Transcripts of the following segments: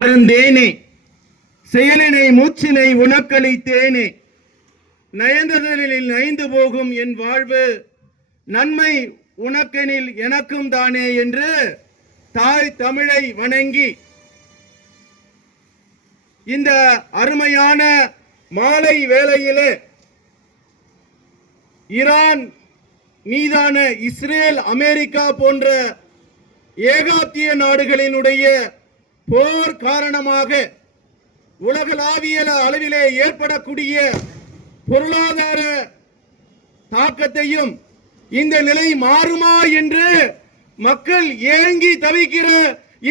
அருந்தேனே செயலினை மூச்சினை உனக்களித்தேனே நயந்ததலில் நைந்து போகும் என் வாழ்வு நன்மை உனக்கெனில் எனக்கும் தானே என்று தாய் தமிழை வணங்கி இந்த அருமையான மாலை வேளையிலே ஈரான் மீதான இஸ்ரேல் அமெரிக்கா போன்ற ஏகாத்திய நாடுகளினுடைய போர் காரணமாக உலகளாவிய அளவிலே ஏற்படக்கூடிய பொருளாதார தாக்கத்தையும் இந்த நிலை மாறுமா என்று மக்கள் ஏங்கி தவிக்கிற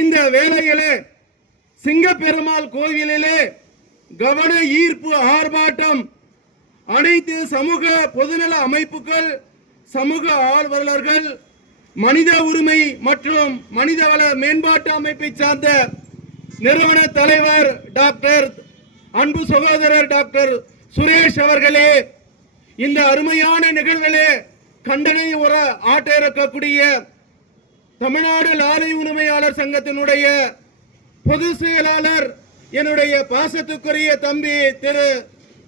இந்த வேளையிலே சிங்கப்பெருமாள் கோவிலிலே கவன ஈர்ப்பு ஆர்ப்பாட்டம் அனைத்து சமூக பொதுநல அமைப்புகள், சமூக ஆர்வலர்கள், மனித உரிமை மற்றும் மனிதவள மேம்பாட்டு அமைப்பை சார்ந்த நிறுவன தலைவர் டாக்டர் அன்பு சகோதரர் டாக்டர் சுரேஷ் அவர்களே, இந்த அருமையான நிகழ்விலே கண்டனை உர ஆட்ட இருக்கக்கூடிய தமிழ்நாடு லாரி உரிமையாளர் சங்கத்தினுடைய பொதுச் செயலாளர் என்னுடைய பாசத்துக்குரிய தம்பி திரு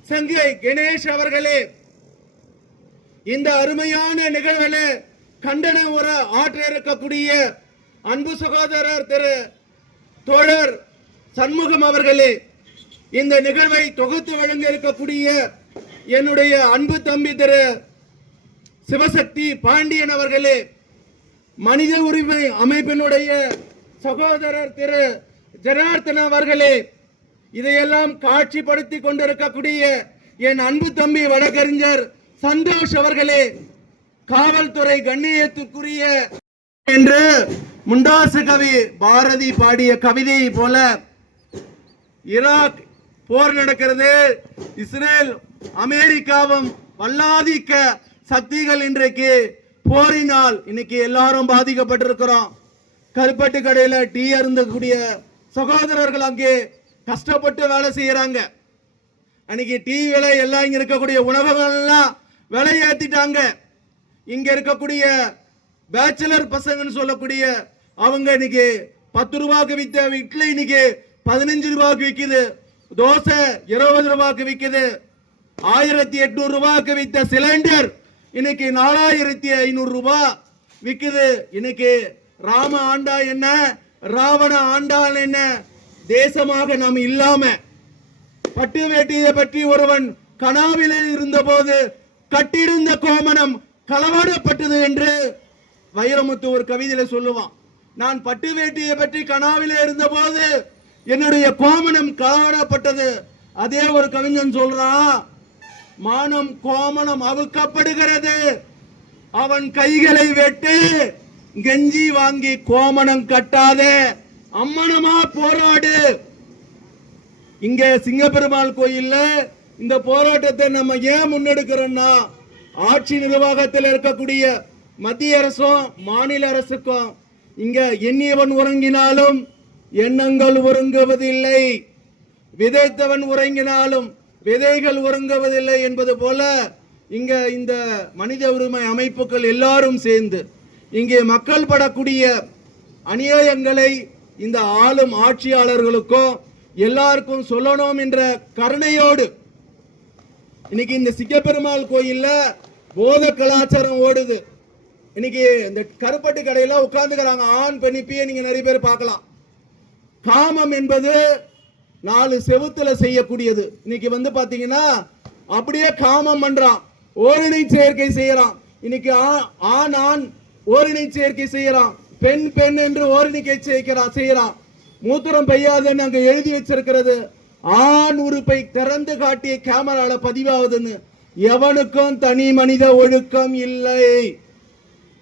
சங்கை கணேஷ் அவர்களே, இந்த அருமையான நிகழ்விலே கண்டன உர ஆற்ற இருக்கக்கூடிய அன்பு சகோதரர் திரு தோழர் சண்முகம் அவர்களே, இந்த நிகழ்வை தொகுத்து வழங்க இருக்கக்கூடிய என்னுடைய அன்பு தம்பி திரு சிவசக்தி பாண்டியன் அவர்களே, மனித உரிமை அமைப்பினுடைய சகோதரர் திரு ஜனார்த்தன் அவர்களே, இதையெல்லாம் காட்சிப்படுத்தி கொண்டிருக்கக்கூடிய என் அன்பு தம்பி வழக்கறிஞர் சந்தோஷ் அவர்களே, காவல்துறை கண்ணியத்துக்குரிய என்று முண்டாசு கவி பாரதி பாடிய கவிதையை போல ஈராக் போர் நடக்கிறது, இஸ்ரேல் அமெரிக்காவும் வல்லாதிக்க சக்திகள் இன்றைக்கு போரினால் இன்னைக்கு எல்லாரும் பாதிக்கப்பட்டிருக்கிறோம். கருப்பட்டு கடையில் டீ அருந்தக்கூடிய சகோதரர்கள் அங்கே கஷ்டப்பட்டு வேலை செய்யறாங்க. அன்னைக்கு டீ விலை எல்லாம் இங்க இருக்கக்கூடிய உணவுகள் எல்லாம் விலை ஏத்திட்டாங்க. இங்க இருக்கக்கூடிய பேச்சுலர் பசங்கன்னு சொல்லக்கூடிய அவங்க இன்னைக்கு 10 ரூபாய்க்கு வித்த இட்லி இன்னைக்கு 15 ரூபாய்க்கு விற்குது. தோசை 20 ரூபாய்க்கு விற்குது. 1800 ரூபாய்க்கு வித்த சிலிண்டர் இன்னைக்கு 4500 ரூபாய் விற்குது. இன்னைக்கு ராம ஆண்டா என்ன, ராவண ஆண்டான் என்ன, தேசமாக நாம் இல்லாம பட்டு வேட்டியை பற்றி ஒருவன் கனாவிலே இருந்த போது கட்டியிருந்த கோமணம் களவாடப்பட்டது என்று வைரமுத்து ஒரு கவிதையில சொல்லுவான். நான் பட்டு வேட்டியை பற்றி கனாவிலே இருந்த போது என்னுடைய கோமணம் களவாடப்பட்டது. அதே ஒரு கவிஞன் சொல்றான், மானம் கோமணம் அவுக்கப்படுகிறது, அவன் கைகளை வெட்டு, கெஞ்சி வாங்கி கோமணம் கட்டாதே, அம்மனமா போராடு. இங்க சிங்கப்பெருமாள் கோயில்ல இந்த போராட்டத்தை நம்ம ஏன் முன்னெடுக்கிறோம்னா, ஆட்சி நிர்வாகத்தில் இருக்கக்கூடிய மத்திய அரசும் மாநில அரசுக்கும் இங்க எண்ணியவன் உறங்கினாலும் எண்ணங்கள் உறங்குவதில்லை, விதைத்தவன் உறங்கினாலும் விதைகள் உறங்குவதில்லை என்பது போல இங்க இந்த மனித உரிமை அமைப்புகள் எல்லாரும் சேர்ந்து இங்கே மக்கள் படக்கூடிய அநியாயங்களை இந்த ஆளும் ஆட்சியாளர்களுக்கும் எல்லாருக்கும் சொல்லணும் என்ற கருணையோடு இன்னைக்கு இந்த சிங்கப்பெருமாள் கோயில்ல போத கலாச்சாரம் ஓடுது. இன்னைக்கு இந்த கருப்பட்டு கடையில உட்கார்ந்துக்கிறாங்க ஆண் பெண். இப்பயே நீங்க நிறைய பேர் பார்க்கலாம். காமம் என்பது 4 செவுத்துல செய்யக்கூடியது. இன்னைக்கு வந்து பாத்தீங்கன்னா அப்படியே காமம் பண்றான், ஓரினை சேர்க்கை செய்யறான். இன்னைக்கு ஆண் ஆண் ஓரினை சேர்க்கை செய்யறான், பெண் பெண் என்று ஓரினை செய்யறான். மூத்திரம் பெய்யாதுன்னு அங்க எழுதி வச்சிருக்கிறது. ஆண் உறுப்பை திறந்து காட்டிய கேமரால பதிவாகுதுன்னு. எவனுக்கும் தனி மனித ஒழுக்கம் இல்லை.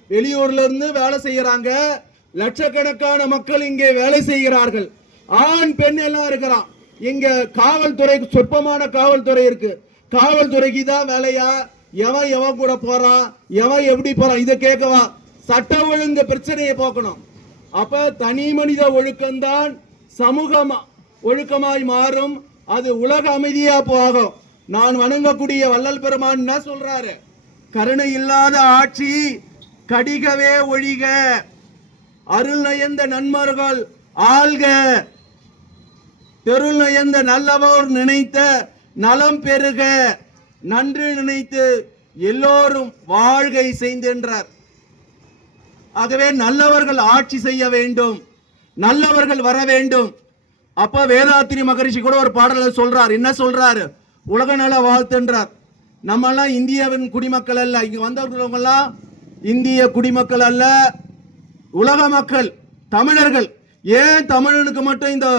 வெளியூர்ல இருந்து வேலை செய்யறாங்க, லட்சக்கணக்கான மக்கள் இங்கே வேலை செய்கிறார்கள். ஆண் பெண் எல்லாம் இருக்கிறான். இங்க காவல்துறை சொற்பமான காவல்துறை இருக்கு. காவல்துறைக்கு தான் வேலையா? எவன் எவன் கூட போறான், எவன் எப்படி போறான் இதை கேட்கவா? சட்ட ஒழுங்கு பிரச்சனையை போக்கணும். அப்ப தனி மனித ஒழுக்கம்தான் சமூக ஒழுக்கமாய் மாறும். அது உலக அமைதியா போகும். நான் வணங்கக்கூடிய வள்ளல் பெருமான் என்ன சொல்றாரு? கருணை இல்லாத ஆட்சி கடிகவே ஒழிக, அருள் நயந்த நன்மர்கள் ஆள்க. தெருள் நயந்த நல்லவோர் நினைத்த நலம் பெருக நன்று நினைத்து எல்லோரும் வாழ்கை செய்கின்றார். ஆகவே நல்லவர்கள் ஆட்சி செய்ய வேண்டும், நல்லவர்கள் வர வேண்டும். அப்ப வேதாத்திரி மகரிஷி கூட ஒரு பாடல சொல்றார். என்ன சொல்றாரு? உலக நல வாழ்த்துன்றார். நம்ம எல்லாம் இந்தியாவின் குடிமக்கள் அல்ல, இங்க வந்தவங்க எல்லாம் இந்திய குடிமக்கள் அல்ல, உலக மக்கள், தமிழர்கள். ஏன் தமிழனுக்கு மட்டும் இந்த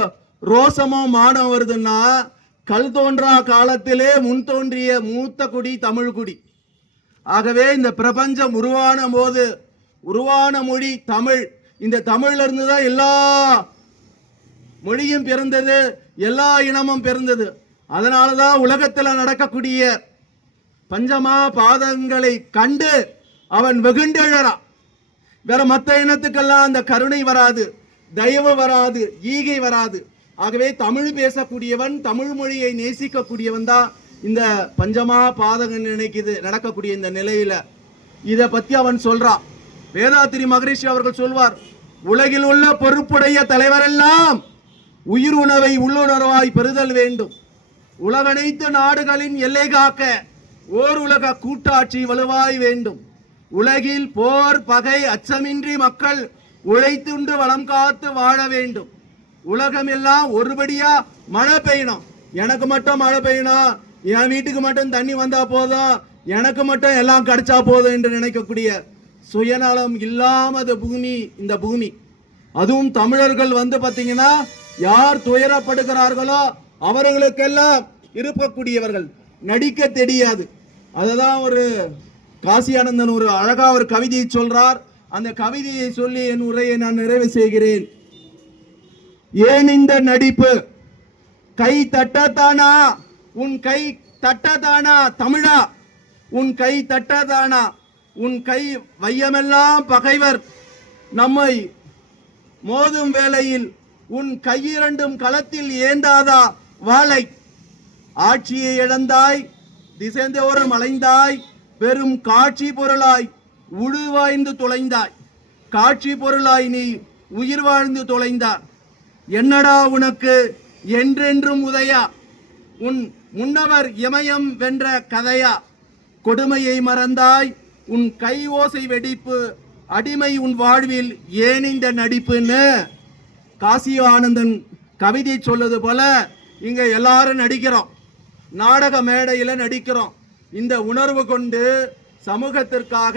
ரோசமும் மானம் வருதுன்னா, கல் தோன்றா காலத்திலே முன் தோன்றிய மூத்த குடி தமிழ் குடி. ஆகவே இந்த பிரபஞ்சம் உருவான போது உருவான மொழி தமிழ். இந்த தமிழ்ல இருந்து தான் எல்லா மொழியும் பிறந்தது, எல்லா இனமும் பிறந்தது. அதனாலதான் உலகத்துல நடக்கக்கூடிய பஞ்சமா பாதங்களை கண்டு அவன் வெகுண்டெழறான். வேற மற்ற இனத்துக்கெல்லாம் அந்த கருணை வராது, தயவு வராது, ஈகை வராது. ஆகவே தமிழ் பேசக்கூடியவன், தமிழ் மொழியை நேசிக்கக்கூடியவன் தான் இந்த பஞ்சமா பாதகன் நினைக்குது நடக்கக்கூடிய இந்த நிலையில. இத பத்தி அவன் சொல்றான். வேதாத்திரி மகரிஷி அவர்கள் சொல்வார், உலகில் உள்ள பொறுப்புடைய தலைவரெல்லாம் உயிர் உணவை உள்ளுணர்வாய் பெறுதல் வேண்டும். உலகனைத்து நாடுகளின் எல்லை காக்க ஓர் உலக கூட்டாட்சி வலுவாய் வேண்டும். உலகில் போர் பகை அச்சமின்றி மக்கள் உழைத்துண்டு வளம் காத்து வாழ வேண்டும். உலகம் எல்லாம் ஒருபடியா மழை பெய்யணும். எனக்கு மட்டும் மழை பெய்யணும், என் வீட்டுக்கு மட்டும் தண்ணி வந்தா போதும், எனக்கு மட்டும் எல்லாம் கிடைச்சா போதும் என்று நினைக்கக்கூடிய சுயநலம் இல்லாமது பூமி இந்த பூமி. அதுவும் தமிழர்கள் வந்து பாத்தீங்கன்னா யார் துயரப்படுகிறார்களோ அவர்களுக்கெல்லாம் இருப்பக்கூடியவர்கள், நடிக்க தெரியாது. அததான் ஒரு காசி ஆனந்தன் ஒரு அழகா ஒரு கவிதையை சொல்றார். அந்த கவிதையை சொல்லி என் உரையை நான் நிறைவு செய்கிறேன். ஏன் இந்த நடிப்பு? கை தட்டத்தானா? உன் கை தட்டத்தானா தமிழா? உன் கை தட்டத்தானா? உன் கை வையமெல்லாம் பகைவர் நம்மை மோதும் வேளையில் உன் கையிரண்டும் களத்தில் ஏந்தாதா வாளை? ஆட்சியை இழந்தாய், திசைந்தோறும் அலைந்தாய், பெரும் காட்சி பொருளாய் உழுவாய்ந்து தொலைந்தாய். காட்சி பொருளாய் நீ உயிர் வாழ்ந்து தொலைந்தார். என்னடா உனக்கு என்றென்றும் உதயா? உன் முன்னவர் இமயம் வென்ற கதையா? கொடுமையை மறந்தாய், உன் கை ஓசை வெடிப்பு, அடிமை உன் வாழ்வில் ஏன் இந்த நடிப்புன்னு காசி ஆனந்தன் கவிதை சொல்லுது போல இங்க எல்லாரும் நடிக்கிறோம், நாடக மேடையில நடிக்கிறோம். இந்த உணர்வு கொண்டு சமூகத்திற்காக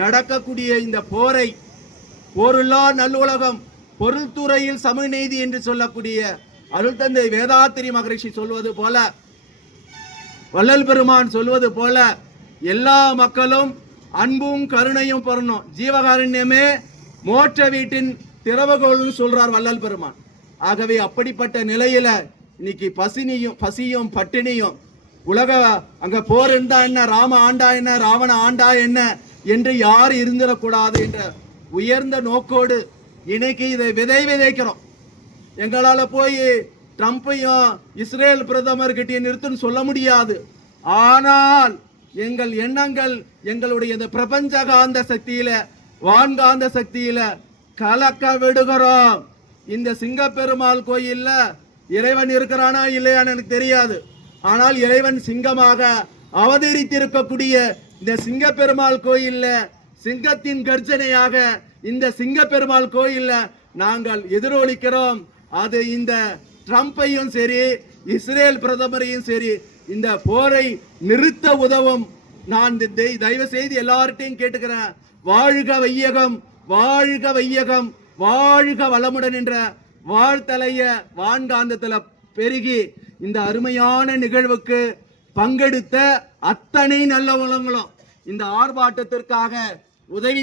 நடக்கக்கூடிய இந்த போரை, போருல்லா நல்லுலகம், பொருள் துறையில் சமநீதி என்று சொல்லக்கூடிய அருள் தந்தை வேதாத்திரி மகரிஷி சொல்வது போல, வள்ளல் பெருமான் சொல்வது போல எல்லா மக்களும் அன்பும் கருணையும் பெறணும். ஜீவகாருண்யமே மோட்ச வீட்டின் திறவுகோல்னு சொல்றார் வள்ளல் பெருமான். ஆகவே அப்படிப்பட்ட நிலையில இன்னைக்கு பசியும் பட்டினியும் உலக அங்க போர் இருந்தா என்ன, ராம ஆண்டா என்ன, ராவண ஆண்டா என்ன என்று யார் இருந்திடக்கூடாது என்ற உயர்ந்த நோக்கோடு இன்னைக்கு இதை விதைக்கிறோம். எங்களால போய் ட்ரம்பையும் இஸ்ரேல் பிரதமர் கிட்ட நிறுத்துன்னு சொல்ல முடியாது. ஆனால் எங்கள் எண்ணங்கள் எங்களுடைய இந்த பிரபஞ்ச காந்த சக்தியில, வான்காந்த சக்தியில கலக்க விடுகிறோம். இந்த சிங்கப்பெருமாள் கோயில்ல இறைவன் இருக்கிறானா இல்லையான்னு எனக்கு தெரியாது. ஆனால் இறைவன் சிங்கமாக அவதரித்திருக்கக்கூடிய இந்த சிங்கப்பெருமாள் கோயில்ல சிங்கத்தின் கர்ஜனையாக இந்த சிங்கப்பெருமாள் கோயில்ல நாங்கள் எதிரொலிக்கிறோம். அது இந்த ட்ரம்பையும் சரி, இஸ்ரேல் பிரதமரையும் சரி, இந்த போரை நிறுத்த உதவும். நான் தயவு செய்து எல்லார்ட்டையும் கேட்டுக்கிறேன், வாழ்க வையகம், வாழ்க வையகம், வாழ்க வளமுடன் என்ற வாழ்த்தலைய வான்காந்தத்துல பெருகி இந்த அருமையான நிகழ்வுக்கு பங்கெடுத்த அத்தனை நல்ல உலகங்களும், இந்த ஆர்ப்பாட்டத்திற்காக உதவி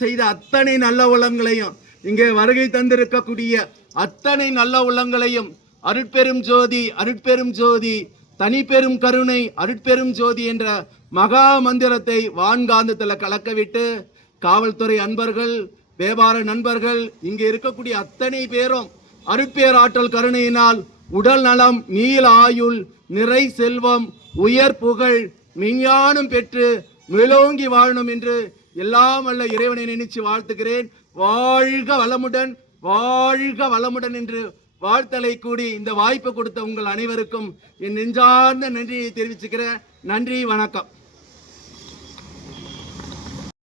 செய்த அத்தனை நல்ல உள்ளங்களையும், இங்கே வருகை தந்திருக்கக்கூடிய அத்தனை நல்ல உள்ளங்களையும் அருட்பெரும் ஜோதி, அருட்பெரும் ஜோதி, தனிப்பெரும் கருணை, அருட்பெரும் ஜோதி என்ற மகா மந்திரத்தை வான்காந்தத்தில் கலக்கவிட்டு காவல்துறை அன்பர்கள், வியாபார நண்பர்கள், இங்கே இருக்கக்கூடிய அத்தனை பேரும் அருட்பேராற்றல் கருணையினால் உடல் நலம், நீல ஆயுள், நிறை செல்வம், உயர் புகழ், விஞ்ஞானம் பெற்று மேலோங்கி வாழணும் என்று எல்லாம் அல்ல இறைவனை நினைச்சு வாழ்த்துகிறேன். வாழ்க வளமுடன், வாழ்க வளமுடன் என்று வாழ்த்தலை கூடி இந்த வாய்ப்பை கொடுத்த உங்கள் அனைவருக்கும் என் நெஞ்சார்ந்த நன்றியை தெரிவிச்சுக்கிறேன். நன்றி, வணக்கம்.